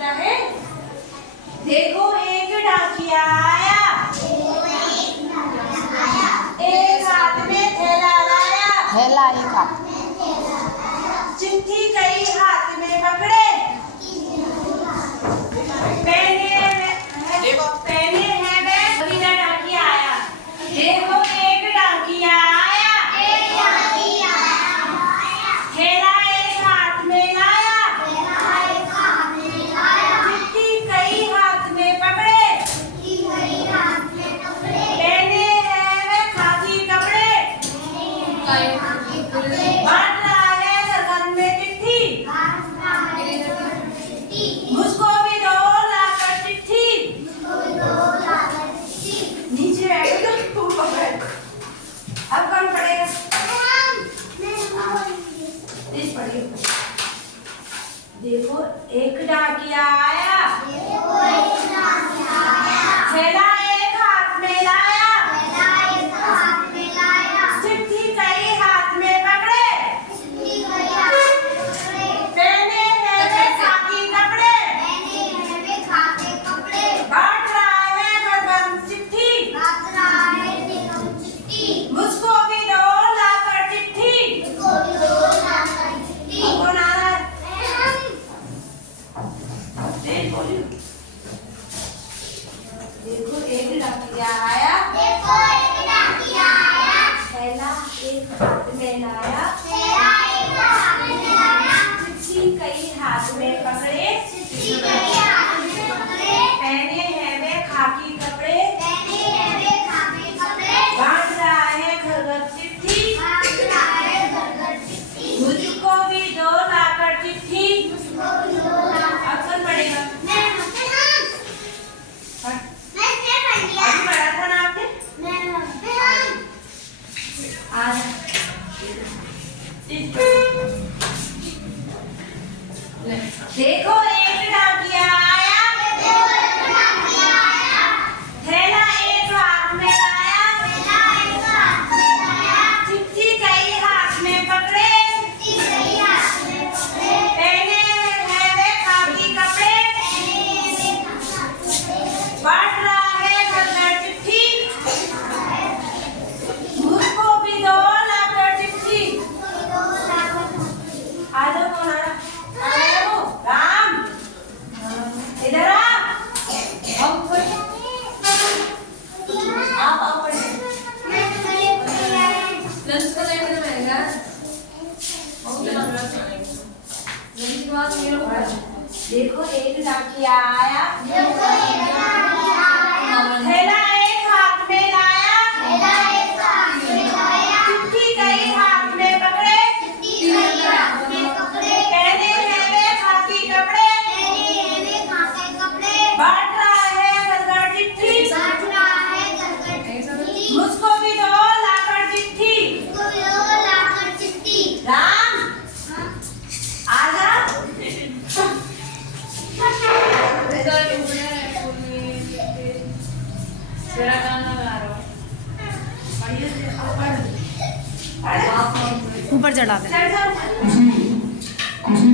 लिखता है। देखो एक डाकिया आया, एक हाथ में थैला लाया, थैला एक हाथ, चिट्ठी कई हाथ में पकड़े, पहने हैं वे कबीरा डाकिया आया। देखो एक डाकिया आया, थैला एक हाथ में लाया, चिट्ठी कई हाथ में पकड़े, पहने हैं वे खाकी कपड़े, बांट रहा है घर घर में चिट्ठी, मुझको भी दो लाकर चिट्ठी। नीचे बैठो तो तुम पकड़। अब कौन पढ़ेगा? तेज पढ़िए। देखो एक डाकिया आया, थैला एक हाथ में लाया, चिट्ठी कई हाथ में पकड़े, पहने हैं वे खाकी कपड़े, बांट रहा है घर घर चिट्ठी, मुझको भी दो लाकर चिट्ठी। अब कौन आ रहा है? तेज बोलिए। देखो एक डाकिया आया, थैला एक हाथ में लाया, चिट्ठी कई हाथ में पकड़े, पहने हैं वे खाकी कपड़े, बांट रहा है घर घर चिट्ठी, मुझको भी दो लाकर चिट्ठी। अब कौन पढ़ेगा? अभी पढ़ा था ना आपने? आ जा। देखो एक डाकिया आया, थैला एक हाथ में लाया, चिट्ठी कई हाथ में पकड़े, पहने हैं वे खाकी कपड़े, बांट रहा है घर घर चिट्ठी, मुझको भी दो लाकर चिट्ठी। आ जाओ कौन आ रहा? आ रहा वो राम, इधर आ। अब पढ़। आप आओ पढ़े। लंच को लेकर रहेगा। लंच के बाद ये लोग देखो एक डाकिया आया, थैला एक हाथ में लाया, चिट्ठी कई हाथ में पकड़े, पहने हैं वे खाकी कपड़े, बांट रहा है घर घर चिट्ठी, मुझको भी दो लाकर चिट्ठी। राम आ जा। ऊपर चढ़ा दे। खुशी खुशी